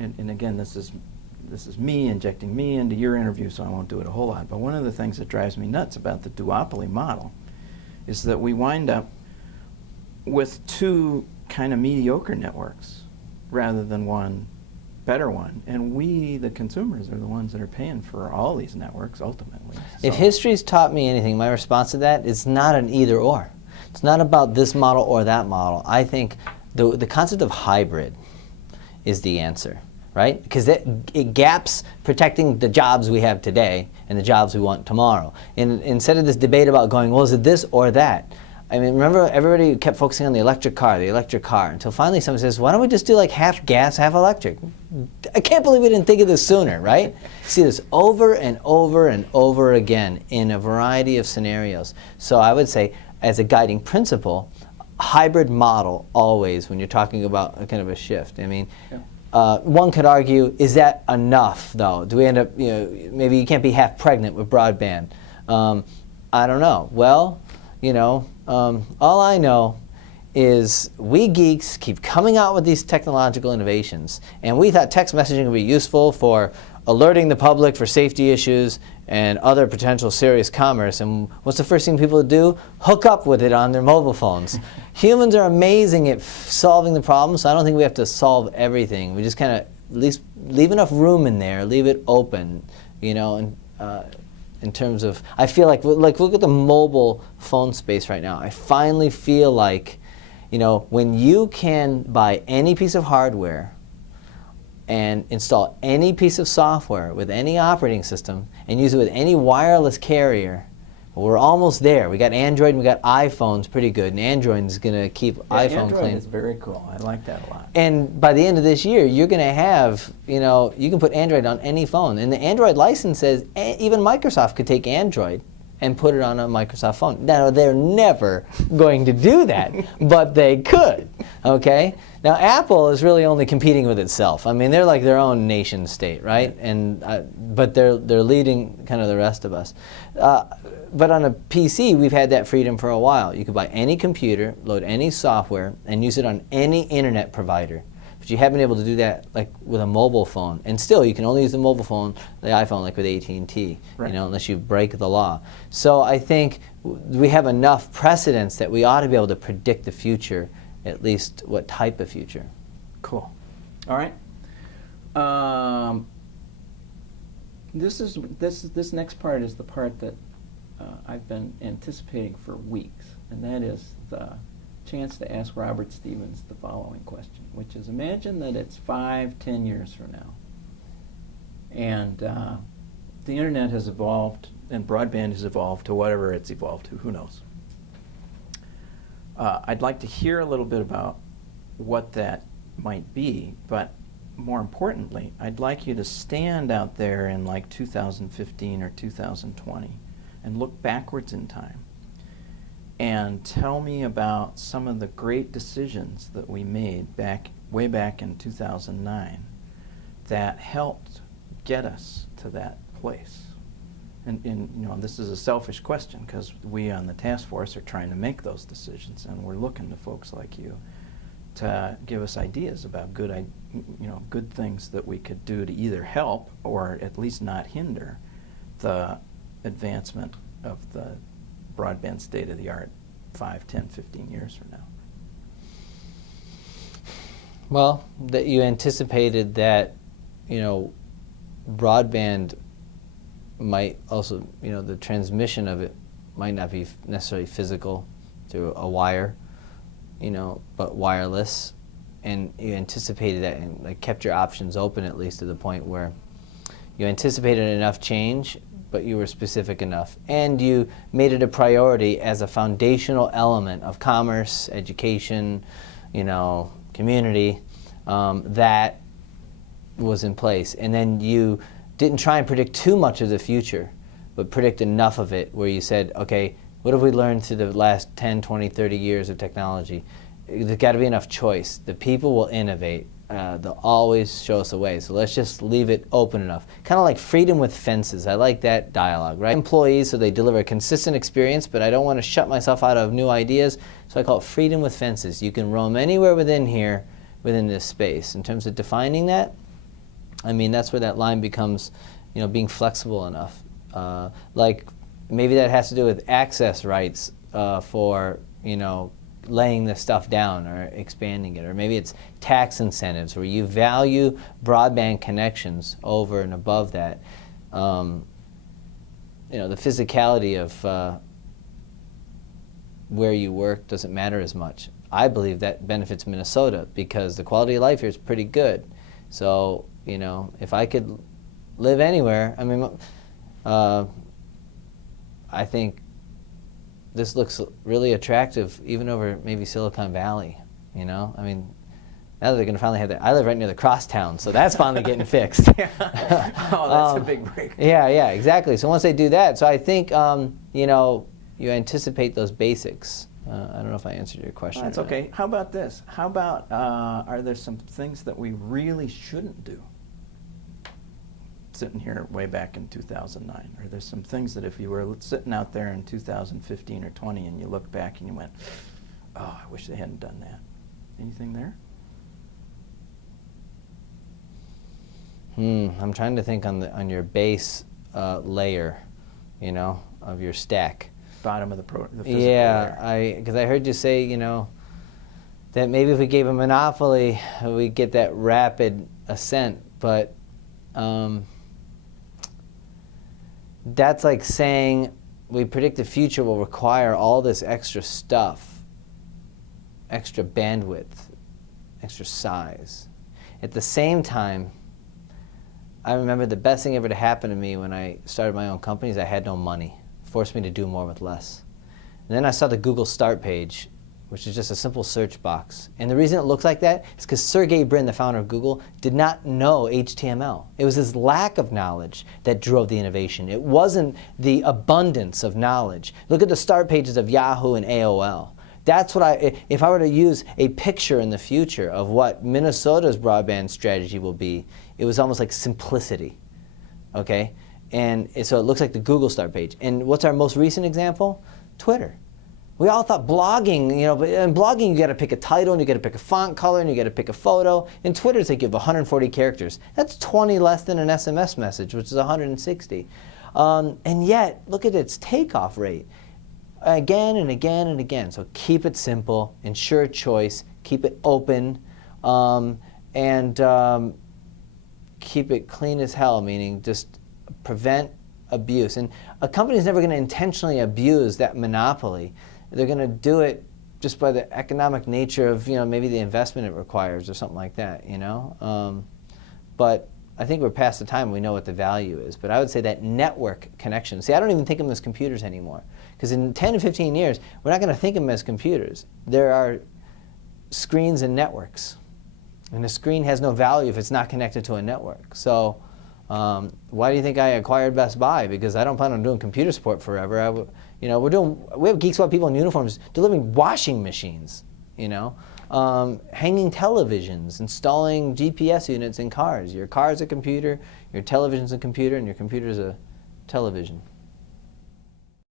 and again, this is me injecting me into your interview, so I won't do it a whole lot. But one of the things that drives me nuts about the duopoly model is that we wind up with two kind of mediocre networks rather than one better one. And we, the consumers, are the ones that are paying for all these networks ultimately. If history's taught me anything, my response to that is not an either or. It's not about this model or that model. I think the concept of hybrid is the answer, right? Because it gaps protecting the jobs we have today and the jobs we want tomorrow. And instead of this debate about going, well, is it this or that? I mean, remember everybody kept focusing on the electric car, until finally someone says, why don't we just do like half gas, half electric? I can't believe we didn't think of this sooner, right? See this over and over and over again in a variety of scenarios. So I would say, as a guiding principle, hybrid model always when you're talking about a kind of a shift. I mean, one could argue, is that enough though? Do we end up, maybe you can't be half pregnant with broadband. I don't know. Well, all I know is we geeks keep coming out with these technological innovations, and we thought text messaging would be useful for alerting the public for safety issues and other potential serious commerce. And what's the first thing people do? Hook up with it on their mobile phones. Humans are amazing at solving the problem, so I don't think we have to solve everything. We just kind of at least leave enough room in there, leave it open, in terms of, I feel like look at the mobile phone space right now. I finally feel like, when you can buy any piece of hardware and install any piece of software with any operating system and use it with any wireless carrier, we're almost there. We got Android and we got iPhones pretty good, and Android is going to keep iPhone Android clean. Is very cool. I like that a lot. And by the end of this year, you're going to have, you can put Android on any phone. And the Android license says even Microsoft could take Android and put it on a Microsoft phone. Now, they're never going to do that, but they could, okay? Now, Apple is really only competing with itself. I mean, they're like their own nation state, right? And but they're leading kind of the rest of us. But on a PC, we've had that freedom for a while. You could buy any computer, load any software, and use it on any internet provider. But you haven't been able to do that like with a mobile phone. And still, you can only use the mobile phone, the iPhone, like with AT&T, right. Unless you break the law. So I think we have enough precedents that we ought to be able to predict the future, at least what type of future. Cool. All right. This next part is the part that I've been anticipating for weeks, and that is the chance to ask Robert Stevens the following question, which is, imagine that it's 5-10 years from now, and the internet has evolved and broadband has evolved to whatever it's evolved to, who knows. I'd like to hear a little bit about what that might be, but more importantly, I'd like you to stand out there in like 2015 or 2020 and look backwards in time and tell me about some of the great decisions that we made way back in 2009 that helped get us to that place. And this is a selfish question because we on the task force are trying to make those decisions, and we're looking to folks like you to give us ideas about good things that we could do to either help or at least not hinder the advancement of the broadband state-of-the-art 5, 10, 15 years from now. Well, that you anticipated that, broadband might also, the transmission of it might not be necessarily physical through a wire, but wireless, and you anticipated that and kept your options open at least to the point where you anticipated enough change, but you were specific enough, and you made it a priority as a foundational element of commerce, education, community, that was in place. And then you didn't try and predict too much of the future, but predict enough of it where you said, okay, what have we learned through the last 10, 20, 30 years of technology? There's got to be enough choice. The people will innovate. They'll always show us a way. So let's just leave it open enough. Kind of like freedom with fences. I like that dialogue, right? Employees, so they deliver a consistent experience, but I don't want to shut myself out of new ideas. So I call it freedom with fences. You can roam anywhere within here, within this space. In terms of defining that, I mean, that's where that line becomes, being flexible enough. Like maybe that has to do with access rights for, laying this stuff down or expanding it. Or maybe it's tax incentives where you value broadband connections over and above that. The physicality of where you work doesn't matter as much. I believe that benefits Minnesota because the quality of life here is pretty good. So, if I could live anywhere, I mean, I think this looks really attractive even over maybe Silicon Valley, I mean, now that they're going to finally have that. I live right near the crosstown, so that's finally getting fixed. Oh, that's a big break. Yeah, exactly. So once they do that, so I think, you anticipate those basics. I don't know if I answered your question. That's okay. How about this? How about, are there some things that we really shouldn't do? Sitting here way back in 2009, are there some things that if you were sitting out there in 2015 or 20 and you look back and you went, oh, I wish they hadn't done that? Anything there? I'm trying to think on your base layer, of your stack. Bottom of the physical layer. Yeah, because I heard you say, that maybe if we gave a monopoly, we'd get that rapid ascent, but that's like saying we predict the future will require all this extra stuff, extra bandwidth, extra size. At the same time, I remember the best thing ever to happen to me when I started my own company is I had no money. It forced me to do more with less. And then I saw the Google Start page, which is just a simple search box. And the reason it looks like that is because Sergey Brin, the founder of Google, did not know HTML. It was his lack of knowledge that drove the innovation. It wasn't the abundance of knowledge. Look at the start pages of Yahoo and AOL. That's what if I were to use a picture in the future of what Minnesota's broadband strategy will be, it was almost like simplicity, okay? And so it looks like the Google Start page. And what's our most recent example? Twitter. We all thought blogging, but in blogging you got to pick a title and you got to pick a font color and you got to pick a photo. In Twitter it's like you have 140 characters. That's 20 less than an SMS message, which is 160. And yet, look at its takeoff rate. Again and again and again. So keep it simple, ensure choice, keep it open, and keep it clean as hell, meaning just prevent abuse. And a company is never going to intentionally abuse that monopoly. They're going to do it just by the economic nature of, maybe the investment it requires or something like that, But I think we're past the time we know what the value is. But I would say that network connection. See, I don't even think of them as computers anymore. Because in 10 to 15 years, we're not going to think of them as computers. There are screens and networks. And a screen has no value if it's not connected to a network. So why do you think I acquired Best Buy? Because I don't plan on doing computer support forever. we have Geek Squad people in uniforms delivering washing machines, hanging televisions, installing GPS units in cars. Your car is a computer, your television's a computer, and your computer's a television.